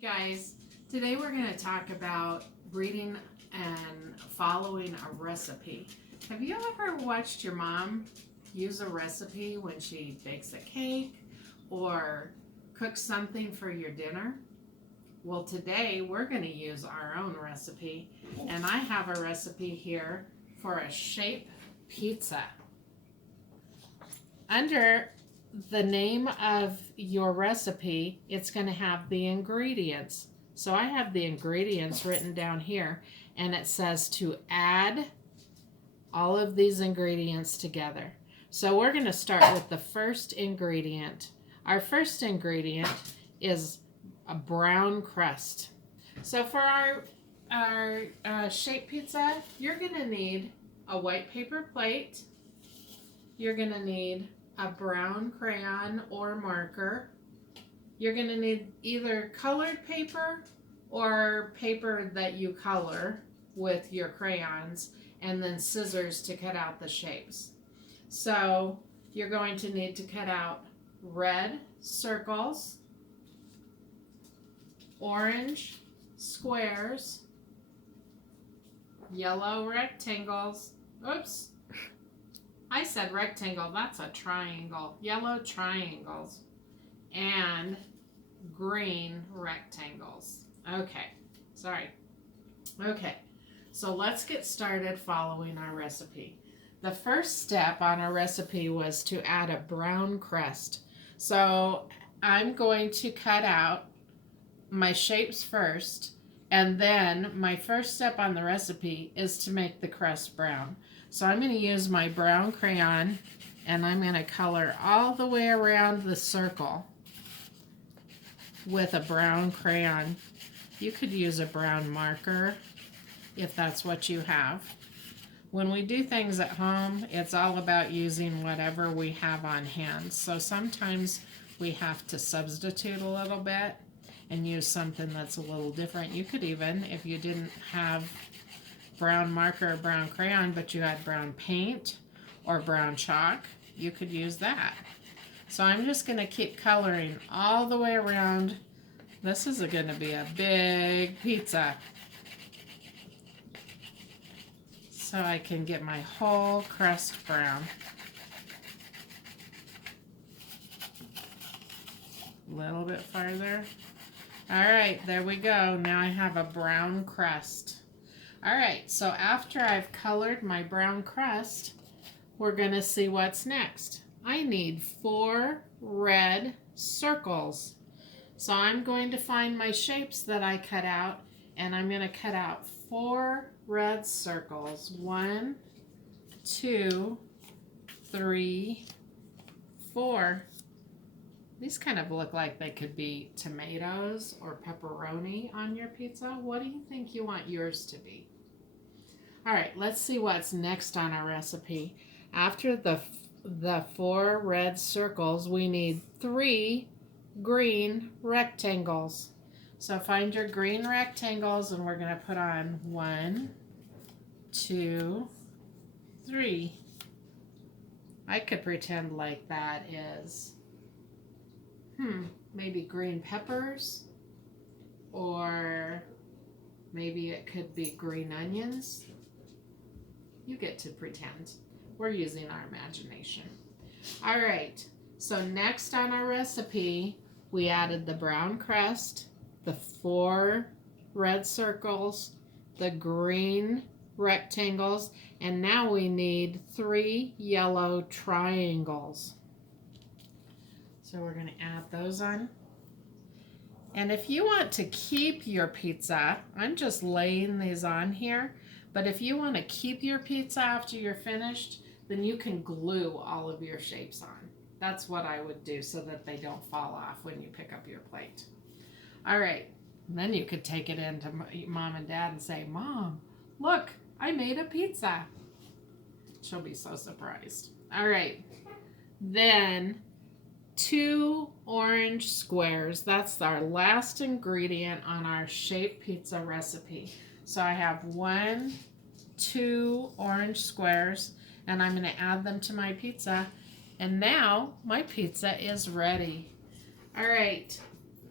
Hey guys, today we're going to talk about reading and following a recipe. Have you ever watched your mom use a recipe when she bakes a cake or cooks something for your dinner? Well, today we're going to use our own recipe, and I have a recipe here for a shape pizza. Under the name of your recipe, it's going to have the ingredients. So I have the ingredients written down here, and it says to add all of these ingredients together. So we're going to start with the first ingredient. Our first ingredient is a brown crust. So for our shape pizza, you're going to need a white paper plate. You're going to need a brown crayon or marker. You're going to need either colored paper or paper that you color with your crayons, and then scissors to cut out the shapes. So you're going to need to cut out red circles, orange squares, yellow rectangles. Oops. I said rectangle, that's a triangle. Yellow triangles and green rectangles. Okay, sorry. Okay, so let's get started following our recipe. The first step on our recipe was to add a brown crust. So I'm going to cut out my shapes first, and then my first step on the recipe is to make the crust brown. So I'm going to use my brown crayon, and I'm going to color all the way around the circle with a brown crayon. You could use a brown marker if that's what you have. When we do things at home, it's all about using whatever we have on hand. So sometimes we have to substitute a little bit and use something that's a little different. You could even, if you didn't have brown marker or brown crayon, but you had brown paint or brown chalk, you could use that. So I'm just going to keep coloring all the way around. This is going to be a big pizza. So I can get my whole crust brown. A little bit farther. All right, there we go. Now I have a brown crust. All right, so after I've colored my brown crust, we're going to see what's next. I need 4 red circles. So I'm going to find my shapes that I cut out, and I'm going to cut out 4 red circles. 1, 2, 3, 4. These kind of look like they could be tomatoes or pepperoni on your pizza. What do you think you want yours to be? All right, let's see what's next on our recipe. After the 4 red circles, we need 3 green rectangles. So find your green rectangles, and we're going to put on 1, 2, 3. I could pretend like that is maybe green peppers, or maybe it could be green onions. You get to pretend. We're using our imagination. All right, so next on our recipe, we added the brown crust, the 4 red circles, the green rectangles, and now we need 3 yellow triangles. So we're going to add those on. And if you want to keep your pizza, I'm just laying these on here, but if you want to keep your pizza after you're finished, then you can glue all of your shapes on. That's what I would do so that they don't fall off when you pick up your plate. All right, and then you could take it in to Mom and Dad and say, Mom, look, I made a pizza. She'll be so surprised. All right, then 2 orange squares. That's our last ingredient on our shape pizza recipe. So I have 1, 2 orange squares, and I'm going to add them to my pizza. And now my pizza is ready. All right,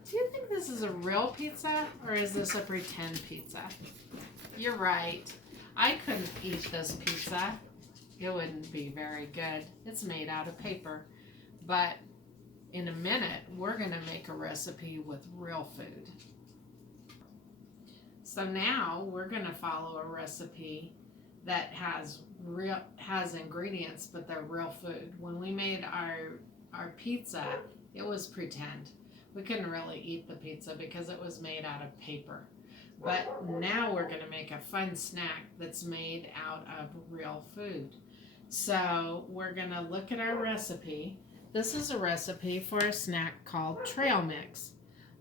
Do you think this is a real pizza or is this a pretend pizza? You're right. I couldn't eat this pizza. It wouldn't be very good. It's made out of paper. But in a minute, we're going to make a recipe with real food. So now we're going to follow a recipe that has ingredients, but they're real food. When we made our pizza, it was pretend. We couldn't really eat the pizza because it was made out of paper. But now we're going to make a fun snack that's made out of real food. So we're going to look at our recipe. This is a recipe for a snack called trail mix.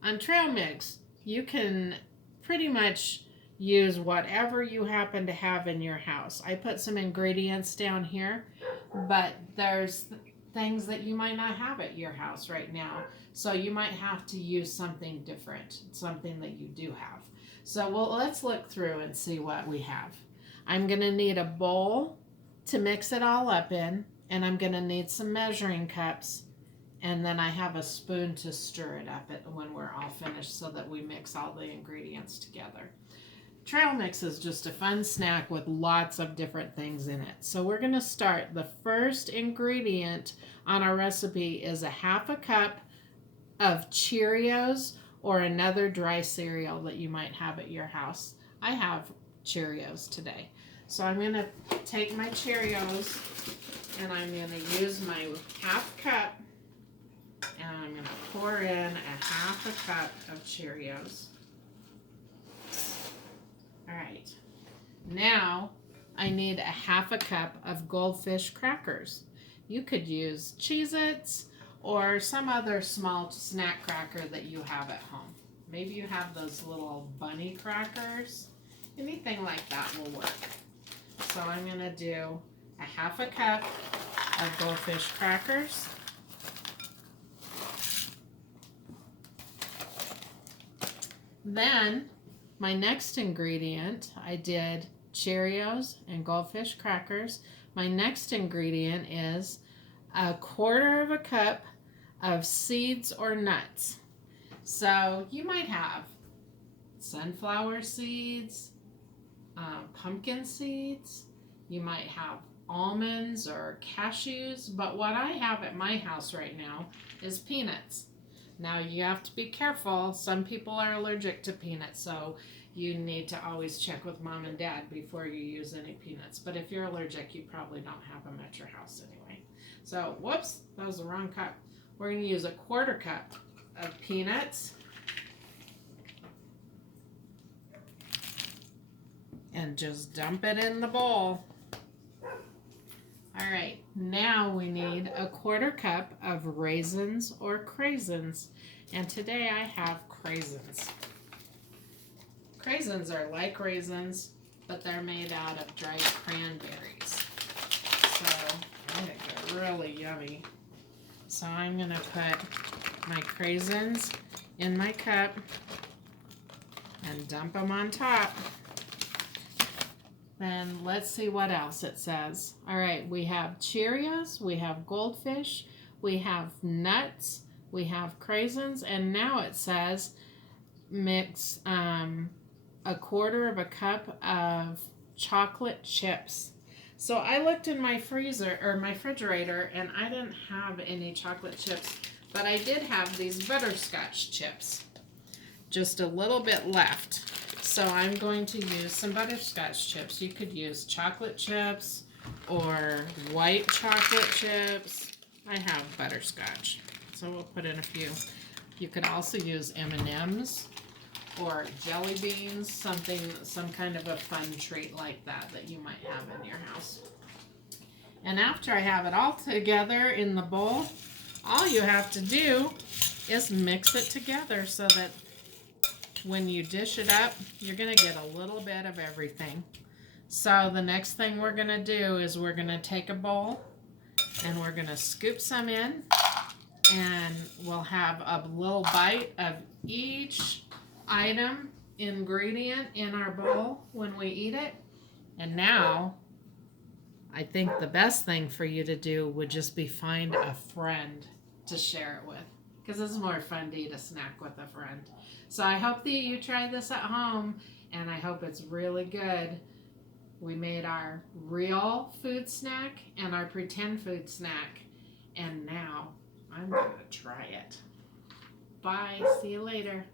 On trail mix, you can pretty much use whatever you happen to have in your house. I put some ingredients down here, but there's things that you might not have at your house right now. So you might have to use something different, something that you do have. So let's look through and see what we have. I'm going to need a bowl to mix it all up in, and I'm going to need some measuring cups, and then I have a spoon to stir it up when we're all finished so that we mix all the ingredients together. Trail mix is just a fun snack with lots of different things in it. So we're going to start. The first ingredient on our recipe is a half a cup of Cheerios or another dry cereal that you might have at your house. I have Cheerios today. So I'm going to take my Cheerios and I'm going to use my half cup and I'm going to pour in a half a cup of Cheerios. All right, now I need a half a cup of Goldfish crackers. You could use Cheez-Its or some other small snack cracker that you have at home. Maybe you have those little bunny crackers. Anything like that will work. So I'm going to do a half a cup of Goldfish crackers. Then my next ingredient, I did Cheerios and Goldfish crackers. My next ingredient is a quarter of a cup of seeds or nuts. So you might have sunflower seeds, pumpkin seeds, you might have almonds or cashews, but what I have at my house right now is peanuts. Now you have to be careful. Some people are allergic to peanuts, so you need to always check with mom and dad before you use any peanuts. But if you're allergic, you probably don't have them at your house anyway. So, whoops, that was the wrong cup. We're going to use a quarter cup of peanuts. And just dump it in the bowl. All right, now we need a quarter cup of raisins or craisins. And today I have craisins. Craisins are like raisins, but they're made out of dried cranberries. So I think they're really yummy. So I'm going to put my craisins in my cup and dump them on top. Then let's see what else it says. All right, we have Cheerios, we have Goldfish, we have nuts, we have craisins, and now it says mix a quarter of a cup of chocolate chips. So I looked in my freezer or my refrigerator and I didn't have any chocolate chips, but I did have these butterscotch chips. Just a little bit left. So I'm going to use some butterscotch chips. You could use chocolate chips or white chocolate chips. I have butterscotch, so we'll put in a few. You could also use M&Ms or jelly beans, some kind of a fun treat like that you might have in your house. And after I have it all together in the bowl, all you have to do is mix it together so that when you dish it up, you're going to get a little bit of everything. So the next thing we're going to do is we're going to take a bowl and we're going to scoop some in, and we'll have a little bite of each item ingredient in our bowl when we eat it. And now I think the best thing for you to do would just be find a friend to share it with. because it's more fun to eat a snack with a friend. So I hope that you try this at home, and I hope it's really good. We made our real food snack and our pretend food snack, and now I'm going to try it. Bye. See you later.